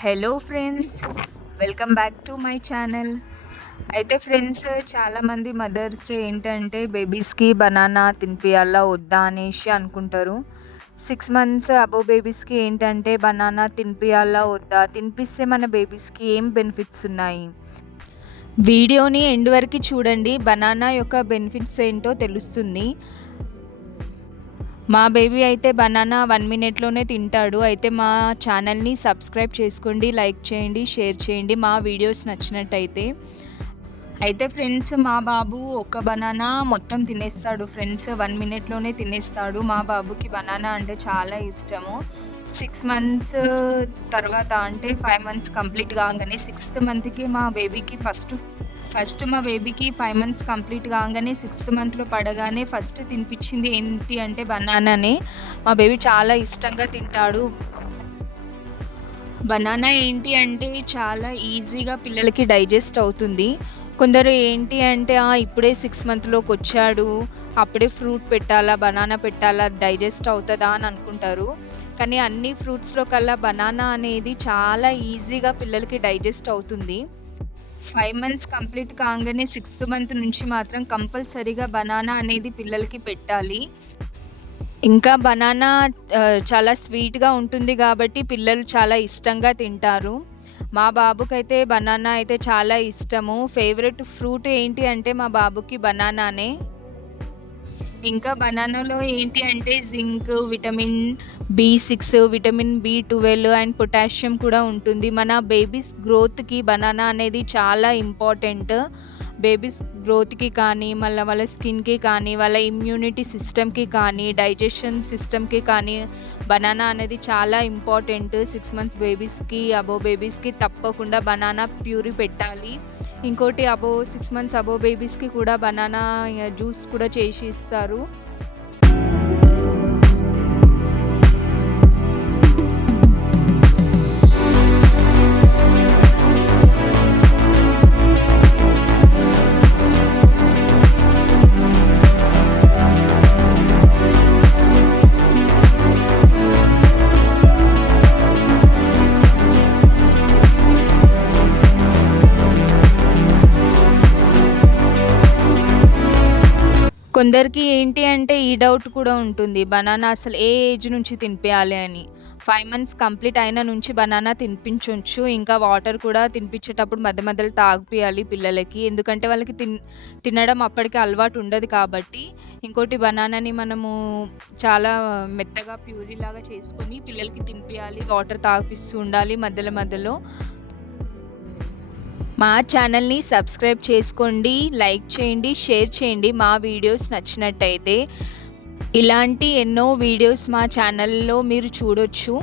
Hello friends, welcome back to my channel. అయితే friends, చాలామంది mothers ఏంటంటే బేబీస్కి బనానా తినిపియాలా వద్దా అనేసి అనుకుంటారు. 6 మంత్స్ అబోవ్ బేబీస్కి ఏంటంటే బనానా తినిపియాలా వద్దా, తినిపిస్తే మన బేబీస్కి ఏం బెనిఫిట్స్ ఉన్నాయి, వీడియోని ఎండ్ వరకు చూడండి. బనానా యొక్క బెనిఫిట్స్ ఏంటో తెలుస్తుంది. మా బేబీ అయితే బనానా 1 మినిట్లోనే తింటాడు. అయితే మా ఛానల్ని సబ్స్క్రైబ్ చేసుకోండి, లైక్ చేయండి, షేర్ చేయండి మా వీడియోస్ నచ్చినట్టయితే. అయితే ఫ్రెండ్స్, మా బాబు ఒక బనానా మొత్తం తినేస్తాడు ఫ్రెండ్స్, 1 మినిట్లోనే తినేస్తాడు. మా బాబుకి బనానా అంటే చాలా ఇష్టము. 6 మంత్స్ తర్వాత అంటే 5 మంత్స్ కంప్లీట్ కాగానే 6th మంత్కి మా బేబీకి మా బేబీకి 5 మంత్స్ కంప్లీట్ కాగానే 6th మంత్లో పడగానే ఫస్ట్ తినిపించింది ఏంటి అంటే బనానానే. మా బేబీ చాలా ఇష్టంగా తింటాడు. బనానా ఏంటి అంటే చాలా ఈజీగా పిల్లలకి డైజెస్ట్ అవుతుంది. కొందరు ఏంటి అంటే ఇప్పుడే 6 మంత్లోకి వచ్చాడు, అప్పుడే ఫ్రూట్ పెట్టాలా, బనానా పెట్టాలా, డైజెస్ట్ అవుతుందా అని అనుకుంటారు. కానీ అన్ని ఫ్రూట్స్లో కల్లా బనానా అనేది చాలా ఈజీగా పిల్లలకి డైజెస్ట్ అవుతుంది. 5 మంత్స్ కంప్లీట్ కాగానే 6th మంత్ నుంచి మాత్రం కంపల్సరీగా బనానా అనేది పిల్లలకి పెట్టాలి. ఇంకా బనానా చాలా స్వీట్‌గా ఉంటుంది కాబట్టి పిల్లలు చాలా ఇష్టంగా తింటారు. మా బాబుకైతే బనానా అయితే చాలా ఇష్టము. ఫేవరెట్ ఫ్రూట్ ఏంటి అంటే మా బాబుకి బనానానే. ఇంకా బనానాలో ఏంటి అంటే zinc, vitamin B6, vitamin B12 and potassium కూడా ఉంటుంది. మన బేబీస్ గ్రోత్‌కి బనానా అనేది చాలా ఇంపార్టెంట్. బేబీస్ గ్రోత్‌కి కానీ, మళ్ళీ వాళ్ళ స్కిన్‌కి కానీ, వాళ్ళ ఇమ్యూనిటీ సిస్టమ్‌కి కానీ, డైజెషన్ సిస్టమ్‌కి కానీ బనానా అనేది చాలా ఇంపార్టెంట్. 6 మంత్స్ బేబీస్‌కి, అబోవ్ బేబీస్‌కి తప్పకుండా బనానా ప్యూరీ పెట్టాలి. ఇంకోటి 6 మంత్స్ అబోవ్ బేబీస్‌కి కూడా బనానా జ్యూస్ కూడా చేసి ఇస్తారు. కొందరికి ఏంటి అంటే ఈ డౌట్ కూడా ఉంటుంది, బనానా అసలు ఏ ఏజ్ నుంచి తినిపియాలి అని. 5 మంత్స్ కంప్లీట్ అయిన నుంచి బనానా తినిపించొచ్చు. ఇంకా వాటర్ కూడా తినిపించేటప్పుడు మధ్య మధ్యలో తాగిపియాలి పిల్లలకి. ఎందుకంటే వాళ్ళకి తినడం అప్పటికి అలవాటు ఉండదు కాబట్టి. ఇంకోటి బనానాని మనము చాలా మెత్తగా ప్యూరీలాగా చేసుకొని పిల్లలకి తినిపియాలి. వాటర్ తాగిపిస్తూ ఉండాలి మధ్యలో మధ్యలో. మా ఛానల్ని సబ్స్క్రైబ్ చేసుకోండి, లైక్ చేయండి, షేర్ చేయండి మా వీడియోస్ నచ్చినట్టయితే. ఇలాంటి ఎన్నో వీడియోస్ మా ఛానల్లో మీరు చూడొచ్చు.